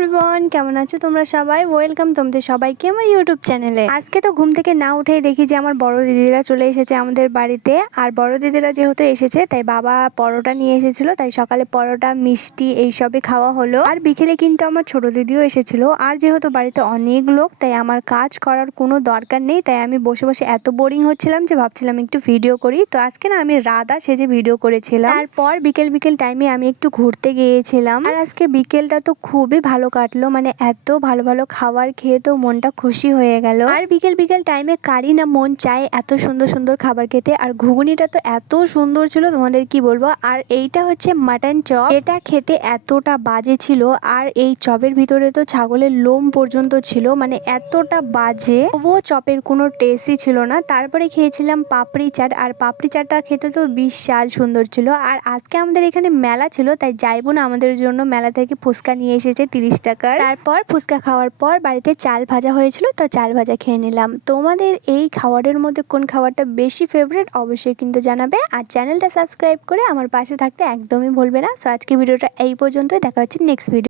Everyone, কেমন আছো তোমরা সবাই? ওয়েলকাম তোমাদের সবাইকে আমার ইউটিউব চ্যানেলে। আজকে তো ঘুম থেকে না উঠেই দেখি যে আমার বড় দিদিরা চলে এসেছে আমাদের বাড়িতে। আর বড় দিদিরা যেহেতু এসেছে তাই বাবা পরোটা নিয়ে এসেছিল, তাই সকালে পরোটা মিষ্টি এইসবই খাওয়া হলো। আর বিকেলে কিন্তু আমার ছোট দিদিও এসেছিল। আর যেহেতু বাড়িতে অনেক লোক তাই আমার কাজ করার কোনো দরকার নেই, তাই আমি বসে বসে এত বোরিং হচ্ছিলাম যে ভাবছিলাম একটু ভিডিও করি। তো আজকে না আমি রাধা সেজে ভিডিও করেছিলাম। তারপর বিকেল টাইমে আমি একটু ঘুরতে গিয়েছিলাম। আর আজকে বিকেলটা তো খুবই ভালো কাটলো, মানে এত ভালো ভালো খাবার খেয়ে তো মনটা খুশি হয়ে গেল। আর বিকেল টাইমে কারি না মন চায় এত সুন্দর সুন্দর খাবার খেতে। আর ঘুগনিটা তো এত সুন্দর ছিল, তোমাদের কি বলবো। আর এইটা হচ্ছে মাটন চপ, এটা খেতে এতটা বাজে ছিল। আর এই চপের ভিতরে তো ছাগলের লোম পর্যন্ত ছিল, মানে এতটা বাজে, তবুও চপের কোনো টেস্টই ছিল না। তারপরে খেয়েছিলাম পাপড়ি চাট, আর পাপড়ি চাটটা খেতে তো বিশাল সুন্দর ছিল। আর আজকে আমাদের এখানে মেলা ছিল, তাই যাইবো না আমাদের জন্য মেলা থেকে ফুচকা নিয়ে এসেছে 30 টাকার। তারপর ফুচকা খাওয়ার পর বাড়িতে চাল ভাজা হয়েছিল, তো চাল ভাজা খেয়ে নিলাম। তোমাদের এই খাবারের মধ্যে কোন খাবারটা বেশি ফেভারিট অবশ্যই কিন্তু জানাবে। আর চ্যানেলটা সাবস্ক্রাইব করে আমার পাশে থাকতে একদমই ভুলবে না। সো আজকে ভিডিওটা এই পর্যন্তই, দেখা হচ্ছে নেক্সট ভিডিও।